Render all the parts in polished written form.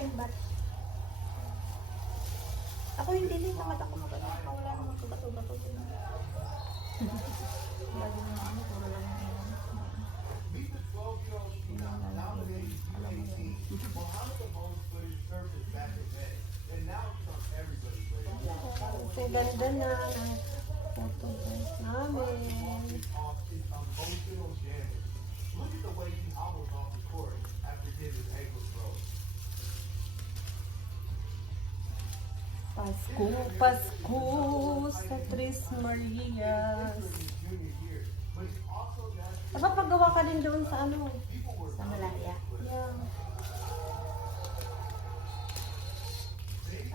second batch. Ako hindi din naman ako magkano. Wala naman kabato-bato din. Lagi na ano, puro lang yung iwan. So, ganda na ng photo namin. Pasko, Pasko sa Tres Marias. Nakapagawa ka din doon sa ano? Sa Malaya. Yeah.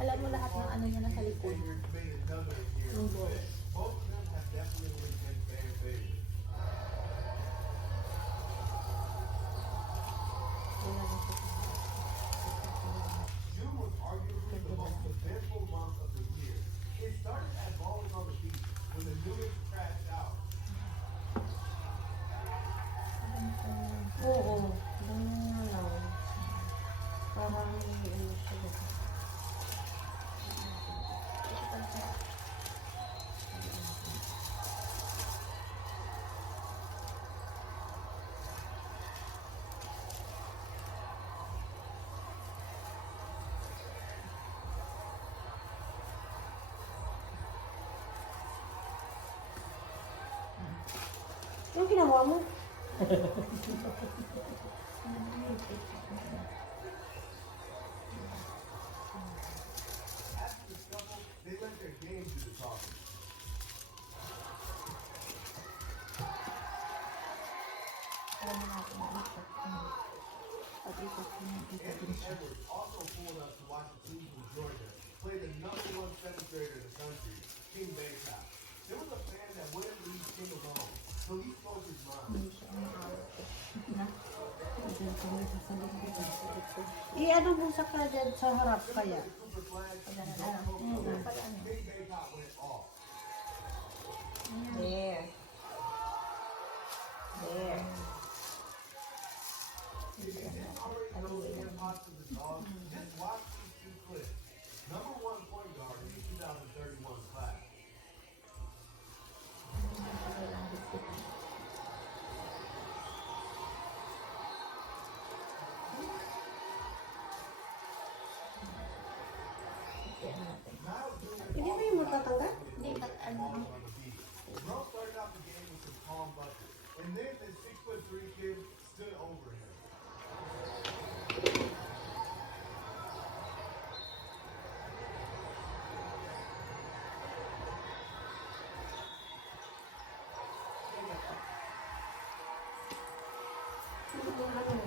Alam mo lahat ng ano niya nasa likod. Yung boss. Oo. Ganyan lang. Parang ano siya. Anong ginawa mo? Also pulled up to watch the team from Georgia play the #1 seventh grader in the country, King Baycott. There was a fan that wouldn't leave King alone, so he spoke his mind. I-ano mo sa kanya sa harap kaya? There. There. Just watch these two clips. #1 point guard in the 2031 class. Hindi mo yung magtatanggal? Hindi, ba't ano? Bro started out the game with some calm buckets, and then the 6'3" kid stood over him.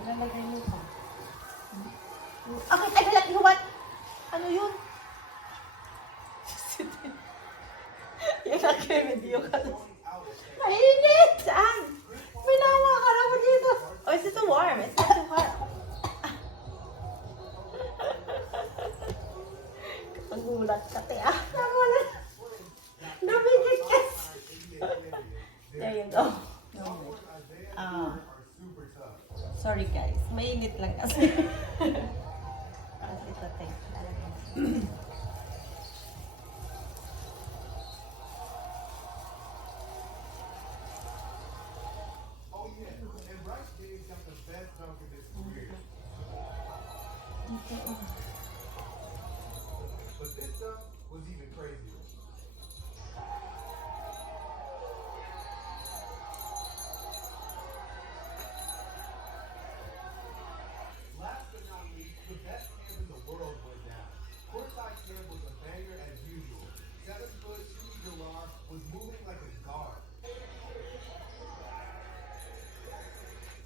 Lalagay mo pa. Okay, tagal at ihuwat. Ano yun? Yan ang video ka. Mainit! Saan? May nawa ka na mo dito. Oh, is it too warm? It's not too hot. Ang gulat ka, te. Ah, nawala. Nabigit ka. There you go. Sorry guys. Mainit lang kasi. Tapos ito, te. But this stuff was even crazier. Last but not least, the best camp in the world went down. Courtside camp was a banger as usual. 7-foot Shooty Galar was moving like a guard.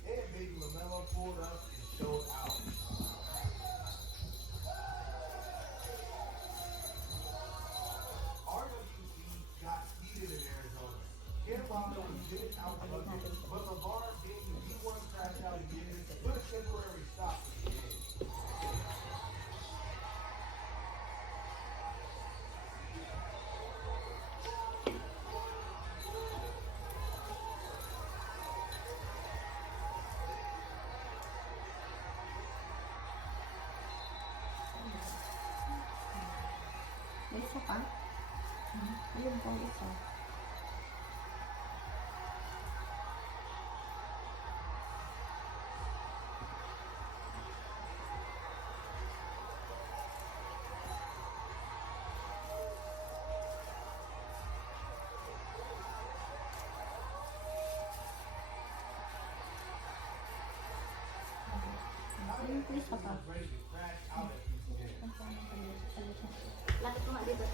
And Baby LaMelo pulled up and showed out. But LeVar being the D1 crash out again put a temporary stop to the game. pa? Ayun po, isa. Ayun po, isa pa. Lapit mo nga dito.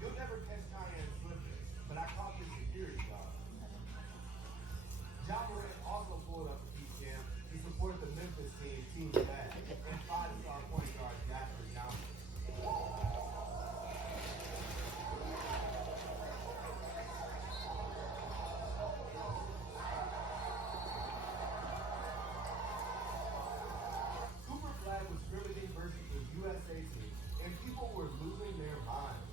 You'll never catch Tyann slipping, but I caught the security guard. John Morant also pulled up the camp. He supported the Memphis team bad, and five-star point guard Jasper Johnson. Cooper Flag was scrimmaging versus the USA team, and people were losing their minds.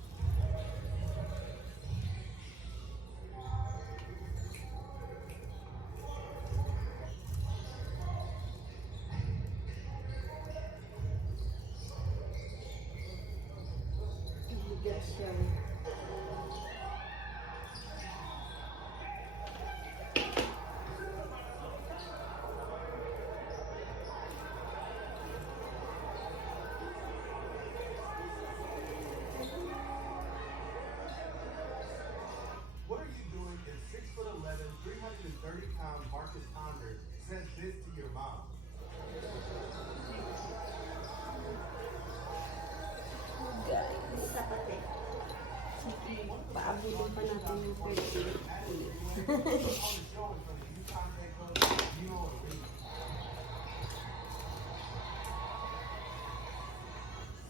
What are you doing if 6'11", 330-pound Marcus Converse says this to your mom? Guys. Isa pati. Sige, paabulin pa natin yung 30. On the show in front of UConn head coach Gino Auriemma.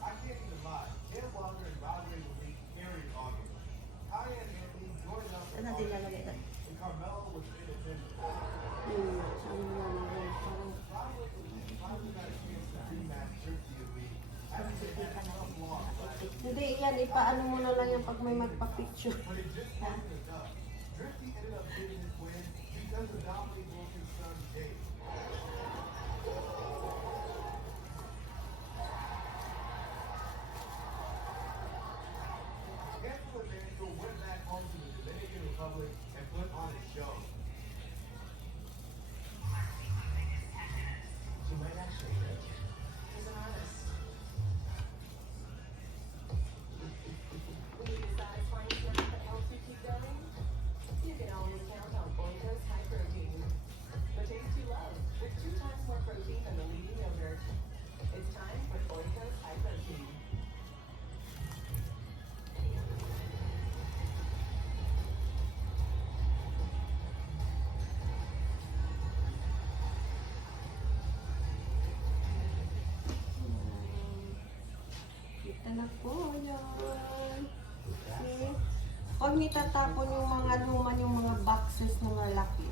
I can't even lie. Ken Walker and Rodney Malik carried August. Tyann Anthony joined up Saan natin lalagay ito? and Carmelo was in attendance. Saan mo lalagay? Parang Finally got a chance to rematch Trixie and Lee. After they had a tough loss last year, hindi yan, ipaano mo na lang yan pag may magpa-picture. but it just wasn't enough. Trixie ended up getting his win because of Dominique Wilkins' son, Jay. Angela Mansell went back home to the Dominican Republic and put on a show. She might actually think she's an artist. When you decide find snack that helps you keep going, you can always count on Oikos High Protein. The taste you love, with 2 times more protein than the leading yogurt. It's time for Oikos High Protein. Kita na po yan. See? Huwag nitatapon yung mga luma, yung mga boxes na malaki.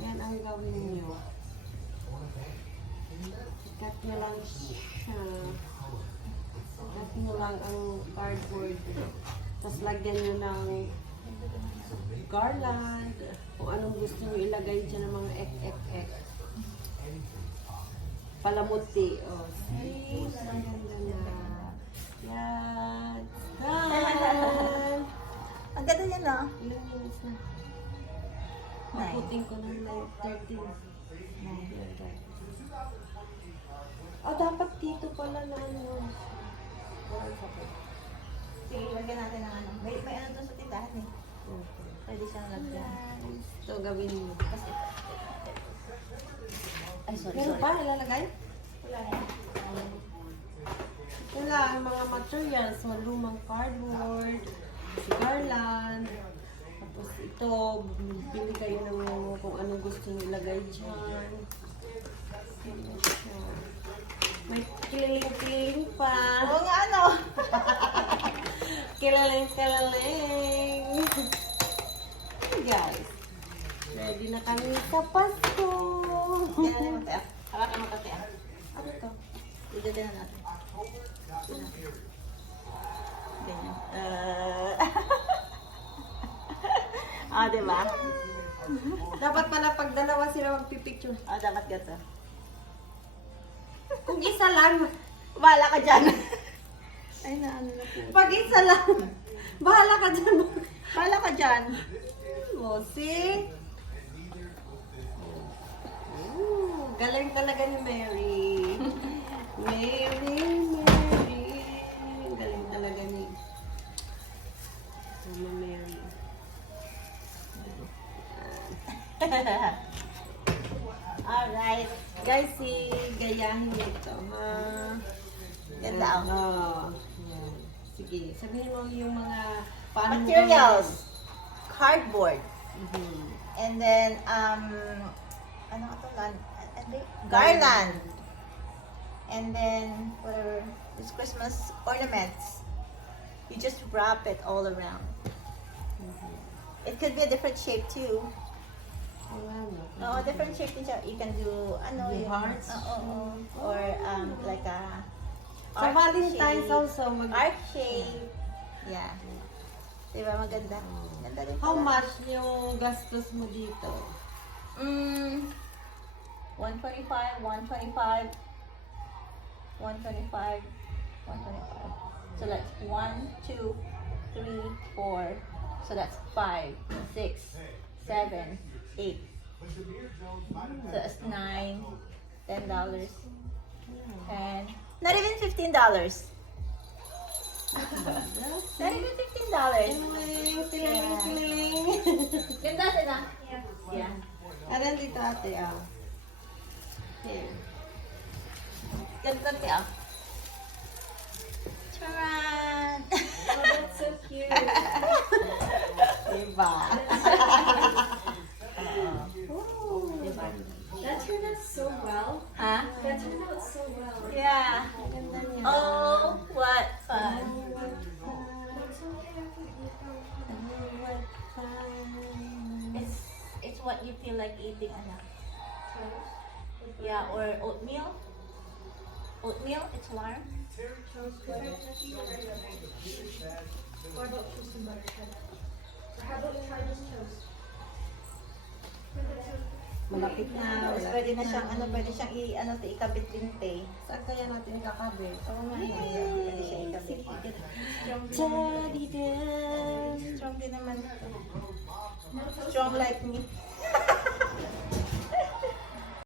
Yan ang gawin niyo. Ikat nyo lang siya. Ikat nyo lang ang cardboard. Tapos lagyan nyo ng garland. Kung anong gusto nyo ilagay dyan ng mga ek. Palamuti. Oh, see? Maganda na. Yan. Done. Ang ganda yan, no? Ilang minutes na? Paputin ko ng like 13. Yan, guys. Oh, dapat dito pala na ano. Sige, lagyan natin ng ano. May ano doon sa tindahan eh. Okay. Pwede siyang lagyan. So, gawin mo. Kasi, ay, sorry. Meron pa ilalagay? Wala na. Ito lang, ang mga materials. Malumang cardboard, garland. Tapos ito, bili kayo ng mga kung anong gusto nyo ilagay dyan. Ayan siya. May kililing-kililing pa. Oo nga, ano? Kililing-kililing. Hey guys. Ready na kami sa Pasko. Ganyan naman tayo. Hawakan mo kasi ah. Ano to? Dito na natin. Ganyan. Diba? Dapat pala pag dalawa sila magpipicture. Dapat gato. Kung isa lang, Bahala ka dyan. Ay, naano na po. pag isa lang, bahala ka dyan. Bahala ka dyan. O, see? Galing talaga ni Mary. Mary. Galing talaga ni Mama Mary. Alright. Guys, gayahin ito, ha? Ganda ako. Yan. Sige, sabihin mo yung mga paano mo Materials. Cardboard. gawin. Mhm. And then, ano ito? Garland. And then, whatever, this Christmas ornaments. You just wrap it all around. It could be a different shape too. Ano? Different shape din siya. You can do, Yung hearts? Or, like a Sa arc Valentine's shape. also, Arc shape. Yeah. Diba maganda? Ganda rin how pala. much yung gastos mo dito? 125, 125, 125, 125. So that's 1, 2, 3, 4. So that's 5, 6, 7, 8. So that's $9, $10, and not even $15. Not even $15. Tiling. Ganda sila. Yeah. Alam dito ate, ah. Here. Ganda siya. Charan! Oh, that's so cute. Diba? Diba? That turned out so well. Ha? That turned out so well. Yeah. Ganda niya. Oh, what fun. It's what you feel like eating, anak. Yeah, or oatmeal. Oatmeal, it's warm. Or about toast and butter cheddar. Or how about we try just toast? Malapit na. Tapos pwede na siyang, pwede siyang ikabit din, te. Saan kaya natin ikakabit? Oo nga, pwede siya ikabit. Teddy bear. Strong din naman ito. Strong like me.